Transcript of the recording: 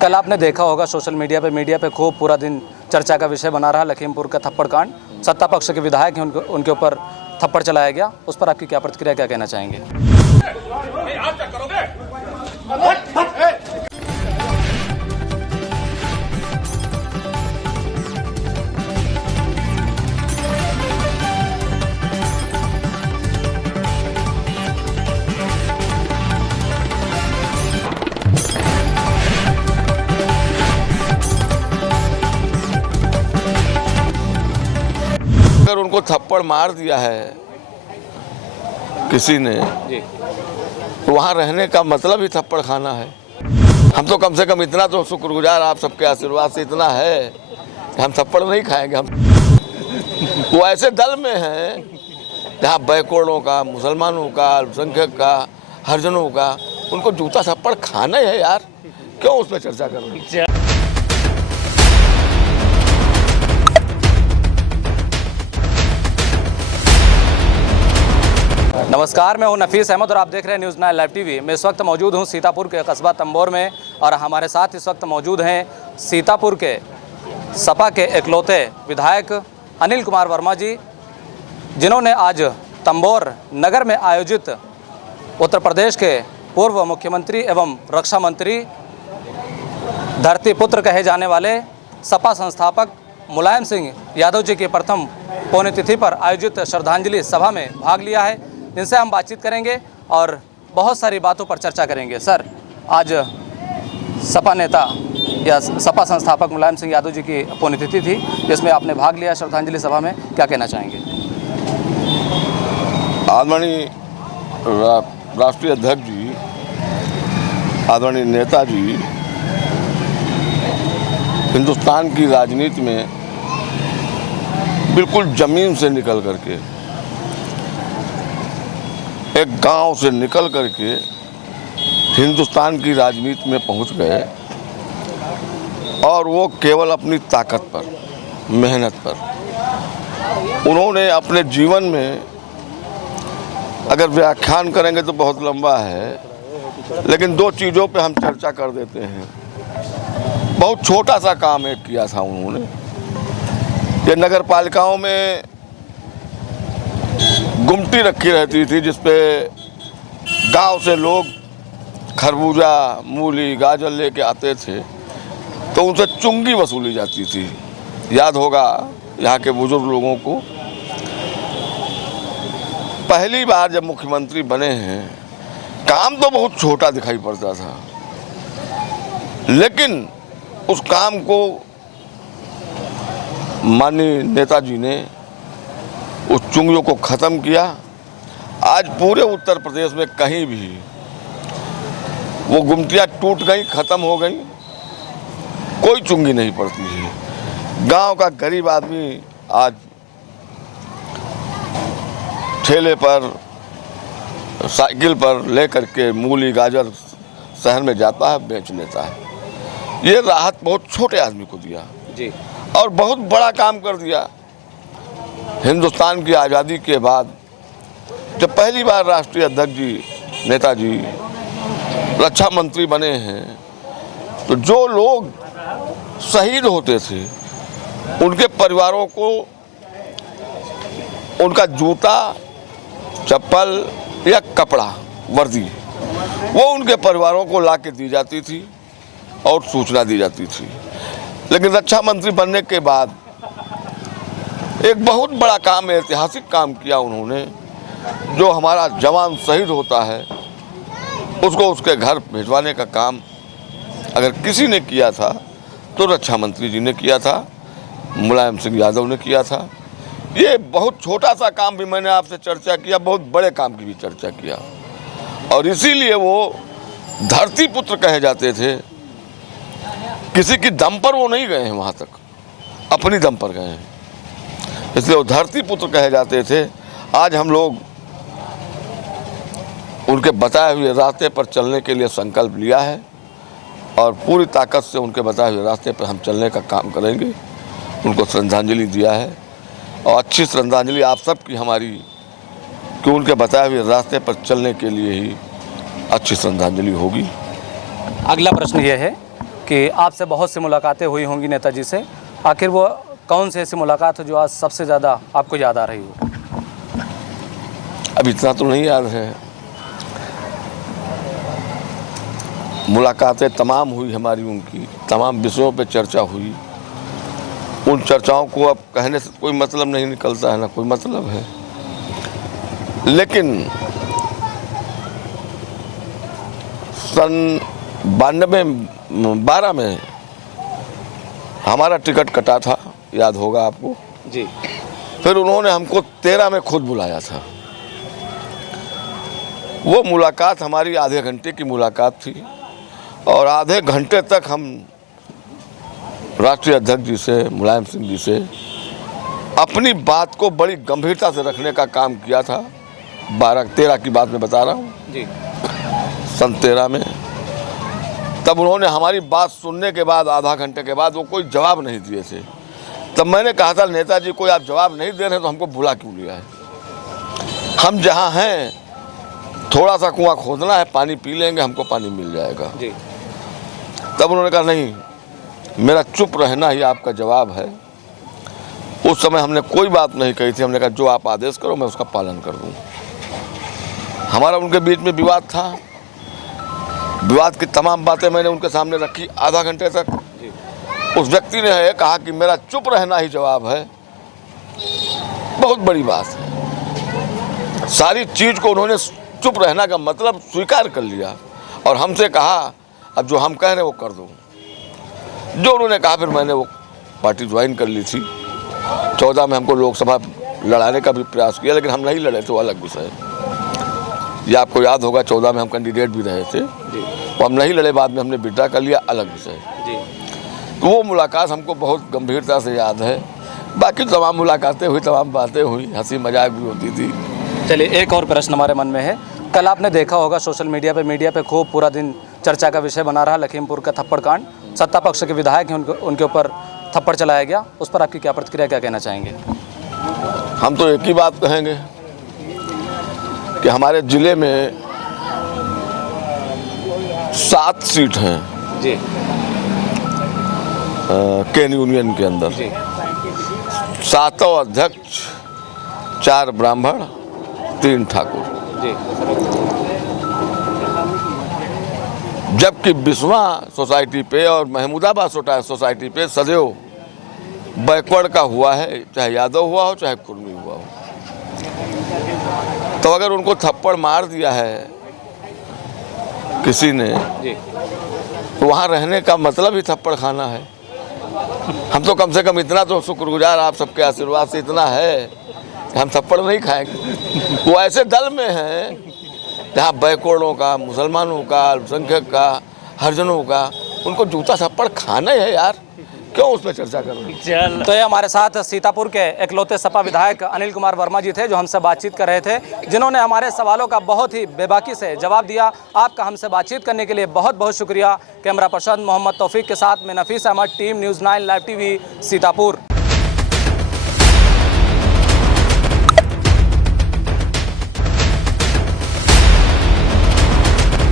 कल आपने देखा होगा सोशल मीडिया पे खूब पूरा दिन चर्चा का विषय बना रहा लखीमपुर का थप्पड़ कांड। सत्ता पक्ष के विधायक हैं, उनके ऊपर थप्पड़ चलाया गया। उस पर आपकी क्या प्रतिक्रिया, क्या कहना चाहेंगे? अगर उनको थप्पड़ मार दिया है किसी ने तो वहाँ रहने का मतलब ही थप्पड़ खाना है। हम तो कम से कम इतना तो शुक्रगुजार आप सबके आशीर्वाद से इतना है कि हम थप्पड़ नहीं खाएंगे। हम वो ऐसे दल में हैं जहाँ बैकवर्डों का, मुसलमानों का, अल्पसंख्यक का, हरिजनों का, उनको जूता थप्पड़ खाना ही है यार। क्यों उस पर चर्चा कर रहे हैं? नमस्कार, मैं हूं नफीस अहमद और आप देख रहे हैं न्यूज़ 9 लाइव टीवी। मैं इस वक्त मौजूद हूं सीतापुर के कस्बा तंबोर में और हमारे साथ इस वक्त मौजूद हैं सीतापुर के सपा के इकलौते विधायक अनिल कुमार वर्मा जी, जिन्होंने आज तंबोर नगर में आयोजित उत्तर प्रदेश के पूर्व मुख्यमंत्री एवं रक्षा मंत्री, धरती पुत्र कहे जाने वाले सपा संस्थापक मुलायम सिंह यादव जी की प्रथम पुण्यतिथि पर आयोजित श्रद्धांजलि सभा में भाग लिया है। जिनसे हम बातचीत करेंगे और बहुत सारी बातों पर चर्चा करेंगे। सर, आज सपा नेता या सपा संस्थापक मुलायम सिंह यादव जी की पुण्यतिथि थी, जिसमें आपने भाग लिया श्रद्धांजलि सभा में, क्या कहना चाहेंगे? आदरणीय राष्ट्रीय अध्यक्ष जी, आदरणीय नेताजी हिंदुस्तान की राजनीति में बिल्कुल जमीन से निकल करके, एक गांव से निकल करके हिंदुस्तान की राजनीति में पहुंच गए और वो केवल अपनी ताकत पर, मेहनत पर। उन्होंने अपने जीवन में, अगर व्याख्यान करेंगे तो बहुत लंबा है, लेकिन दो चीज़ों पे हम चर्चा कर देते हैं। बहुत छोटा सा काम एक किया था उन्होंने। ये नगर पालिकाओं में गुमटी रखी रहती थी जिसपे गांव से लोग खरबूजा, मूली, गाजर लेके आते थे, तो उनसे चुंगी वसूली जाती थी। याद होगा यहाँ के बुजुर्ग लोगों को। पहली बार जब मुख्यमंत्री बने हैं, काम तो बहुत छोटा दिखाई पड़ता था, लेकिन उस काम को माननीय नेताजी ने उस चुंगियों को ख़त्म किया। आज पूरे उत्तर प्रदेश में कहीं भी वो गुमटियाँ टूट गई, ख़त्म हो गई, कोई चुंगी नहीं पड़ती है। गांव का गरीब आदमी आज ठेले पर, साइकिल पर लेकर के मूली, गाजर शहर में जाता है, बेच लेता है। ये राहत बहुत छोटे आदमी को दिया जी, और बहुत बड़ा काम कर दिया। हिंदुस्तान की आज़ादी के बाद जब पहली बार राष्ट्रीय अध्यक्ष जी, नेताजी रक्षा मंत्री बने हैं, तो जो लोग शहीद होते थे उनके परिवारों को उनका जूता, चप्पल या कपड़ा, वर्दी, वो उनके परिवारों को ला के दी जाती थी और सूचना दी जाती थी। लेकिन रक्षा मंत्री बनने के बाद एक बहुत बड़ा काम, ऐतिहासिक काम किया उन्होंने। जो हमारा जवान शहीद होता है उसको उसके घर भिजवाने का काम अगर किसी ने किया था तो रक्षा मंत्री जी ने किया था, मुलायम सिंह यादव ने किया था। ये बहुत छोटा सा काम भी मैंने आपसे चर्चा किया, बहुत बड़े काम की भी चर्चा किया, और इसीलिए वो धरती पुत्र कहे जाते थे। किसी की दम पर वो नहीं गए हैं वहाँ तक, अपनी दम पर गए हैं, इसलिए वो धरती पुत्र कहे जाते थे। आज हम लोग उनके बताए हुए रास्ते पर चलने के लिए संकल्प लिया है और पूरी ताकत से उनके बताए हुए रास्ते पर हम चलने का काम करेंगे। उनको श्रद्धांजलि दिया है और अच्छी श्रद्धांजलि आप सब की, हमारी, कि उनके बताए हुए रास्ते पर चलने के लिए ही अच्छी श्रद्धांजलि होगी। अगला प्रश्न ये है कि आपसे बहुत सी मुलाकातें हुई होंगी नेताजी से, आखिर वो कौन सी ऐसी मुलाकात है जो आज सबसे ज़्यादा आपको याद आ रही हो? अब इतना तो नहीं याद है, मुलाकातें तमाम हुई हमारी, उनकी तमाम विषयों पे चर्चा हुई। उन चर्चाओं को अब कहने से कोई मतलब नहीं निकलता है, ना कोई मतलब है। लेकिन सन 92-12 में हमारा टिकट कटा था, याद होगा आपको जी। फिर उन्होंने हमको 13 में खुद बुलाया था। वो मुलाकात हमारी आधे घंटे की मुलाकात थी और आधे घंटे तक हम राष्ट्रीय अध्यक्ष जी से, मुलायम सिंह जी से अपनी बात को बड़ी गंभीरता से रखने का काम किया था। 12-13 की बात मैं बता रहा हूँ जी। सन 13 में तब उन्होंने हमारी बात सुनने के बाद आधा घंटे के बाद वो कोई जवाब नहीं दिए थे। तब मैंने कहा था, नेताजी कोई आप जवाब नहीं दे रहे तो हमको बुला क्यों लिया है? हम जहाँ हैं थोड़ा सा कुआं खोदना है, पानी पी लेंगे, हमको पानी मिल जाएगा जी। तब उन्होंने कहा नहीं, मेरा चुप रहना ही आपका जवाब है। उस समय हमने कोई बात नहीं कही थी, हमने कहा जो आप आदेश करो मैं उसका पालन कर दूँ। हमारा उनके बीच में विवाद था, विवाद की तमाम बातें मैंने उनके सामने रखी आधा घंटे तक। उस व्यक्ति ने यह कहा कि मेरा चुप रहना ही जवाब है। बहुत बड़ी बात है, सारी चीज को उन्होंने चुप रहना का मतलब स्वीकार कर लिया और हमसे कहा अब जो हम कह रहे हैं वो कर दो। जो उन्होंने कहा फिर मैंने वो पार्टी ज्वाइन कर ली थी। 14 में हमको लोकसभा लड़ाने का भी प्रयास किया, लेकिन हम नहीं लड़े थे, वो अलग विषय है। ये आपको याद होगा, 14 में हम कैंडिडेट भी रहे थे, वो हम नहीं लड़े, बाद में हमने विड्रा कर लिया, अलग विषय। तो वो मुलाकात हमको बहुत गंभीरता से याद है। बाकी तमाम मुलाकातें हुई, तमाम बातें हुई, हंसी मजाक भी होती थी। चलिए, एक और प्रश्न हमारे मन में है। कल आपने देखा होगा सोशल मीडिया पे खूब पूरा दिन चर्चा का विषय बना रहा लखीमपुर का थप्पड़ कांड। सत्ता पक्ष के विधायक हैं, उनके ऊपर थप्पड़ चलाया गया, उस पर आपकी क्या प्रतिक्रिया, क्या कहना चाहेंगे? हम तो एक ही बात कहेंगे कि हमारे जिले में 7 सीट हैं जी केन यूनियन के अंदर। 7 अध्यक्ष, 4 ब्राह्मण, 3 ठाकुर जी। जबकि बिस्वा सोसाइटी पे और महमूदाबाद सोसाइटी पे सदैव बैकवर्ड का हुआ है, चाहे यादव हुआ हो चाहे कुर्मी हुआ हो। तो अगर उनको थप्पड़ मार दिया है किसी ने तो वहाँ रहने का मतलब ही थप्पड़ खाना है। हम तो कम से कम इतना तो शुक्रगुजार आप सबके आशीर्वाद से इतना है कि हम थप्पड़ नहीं खाएंगे। वो ऐसे दल में हैं जहाँ बैकवर्डों का, मुसलमानों का, अल्पसंख्यक का, हरिजनों का, उनको जूता थप्पड़ खाना है यार, क्यों उस पर चर्चा कर रहे हैं? तो ये हमारे साथ सीतापुर के इकलौते सपा विधायक अनिल कुमार वर्मा जी थे, जो हमसे बातचीत कर रहे थे, जिन्होंने हमारे सवालों का बहुत ही बेबाकी से जवाब दिया। आपका हमसे बातचीत करने के लिए बहुत बहुत शुक्रिया। कैमरा पर्सन मोहम्मद तौफीक के साथ मैं Nafees Ahmad, team news 9 live TV, Sitapur.